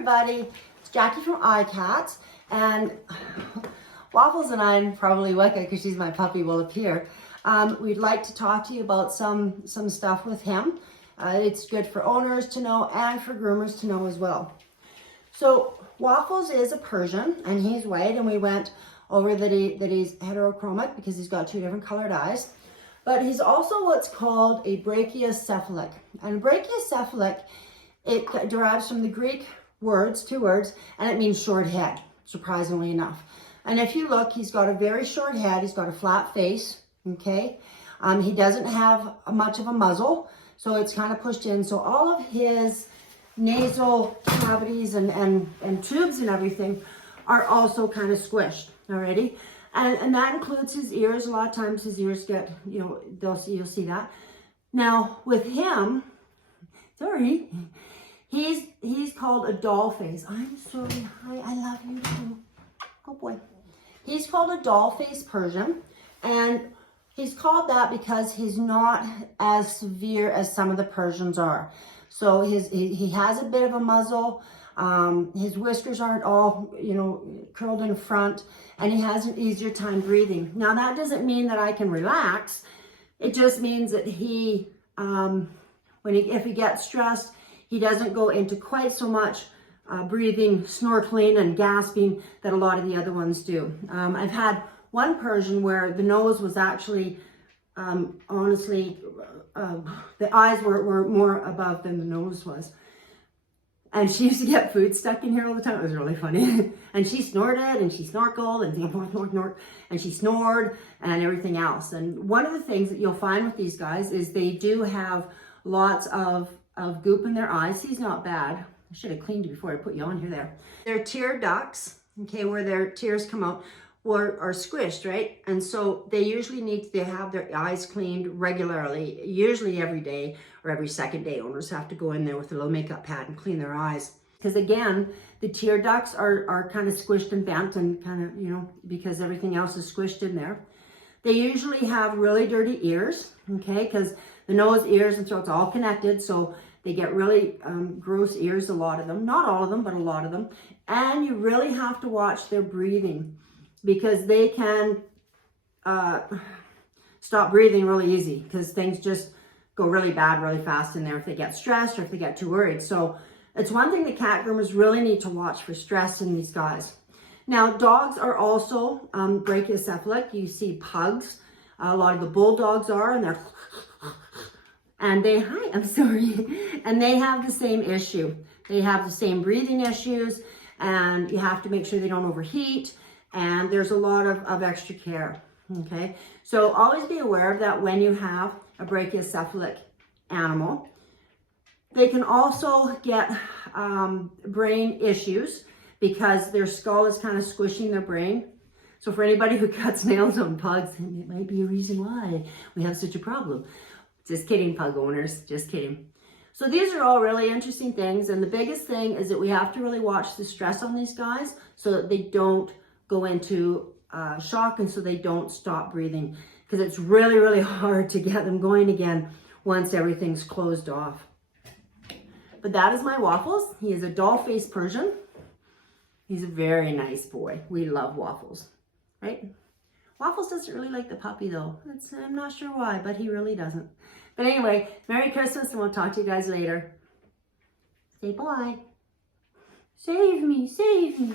everybody, it's Jackie from iCats, and Waffles and I, and probably Wicca, because she's my puppy, will appear. We'd like to talk to you about some stuff with him. It's good for owners to know and for groomers to know as well. So Waffles is a Persian, and he's white, and we went over that he's heterochromic because he's got 2 different colored eyes. But he's also what's called a brachycephalic. And brachycephalic, it derives from the Greek words, 2 words, and it means short head, surprisingly enough. And if you look, he's got a very short head, he's got a flat face, okay? He doesn't have much of a muzzle, so it's kind of pushed in. So all of his nasal cavities and tubes and everything are also kind of squished already. And that includes his ears. A lot of times his ears get, you'll see that. Now with him, sorry, he's called a doll face. I'm sorry, hi, I love you too. Oh boy. He's called a doll face Persian, and he's called that because he's not as severe as some of the Persians are. So he has a bit of a muzzle. His whiskers aren't all, curled in front, and he has an easier time breathing. Now that doesn't mean that I can relax. It just means that if he gets stressed, he doesn't go into quite so much breathing, snorkeling, and gasping that a lot of the other ones do. I've had one Persian where the nose was actually, honestly, the eyes were more above than the nose was. And she used to get food stuck in here all the time. It was really funny. And she snorted and she snorkeled and she snored and everything else. And one of the things that you'll find with these guys is they do have lots of goop in their eyes. He's not bad. I should have cleaned you before I put you on here there. Their tear ducts, okay, where their tears come out, are squished, right? And so they usually need to have their eyes cleaned regularly, usually every day or every second day. Owners have to go in there with a little makeup pad and clean their eyes. Because again, the tear ducts are kind of squished and bent and kind of, because everything else is squished in there. They usually have really dirty ears, okay? Because the nose, ears, and throat's all connected, so they get really gross ears, a lot of them. Not all of them, but a lot of them. And you really have to watch their breathing, because they can stop breathing really easy, because things just go really bad really fast in there if they get stressed or if they get too worried. So it's one thing that cat groomers really need to watch for stress in these guys. Now dogs are also brachycephalic. You see pugs, a lot of the bulldogs are, and they're and they and they have the same issue. They have the same breathing issues, and you have to make sure they don't overheat. And there's a lot of extra care, okay? So always be aware of that when you have a brachycephalic animal. They can also get brain issues because their skull is kind of squishing their brain. So for anybody who cuts nails on pugs, it might be a reason why we have such a problem. Just kidding, pug owners, just kidding. So these are all really interesting things. And the biggest thing is that we have to really watch the stress on these guys so that they don't go into shock, and so they don't stop breathing, because it's really, really hard to get them going again once everything's closed off. But that is my Waffles. He is a doll-faced Persian. He's a very nice boy. We love Waffles, right? Waffles doesn't really like the puppy though. I'm not sure why, but he really doesn't. But anyway, Merry Christmas, and we'll talk to you guys later. Say bye. Save me, save me.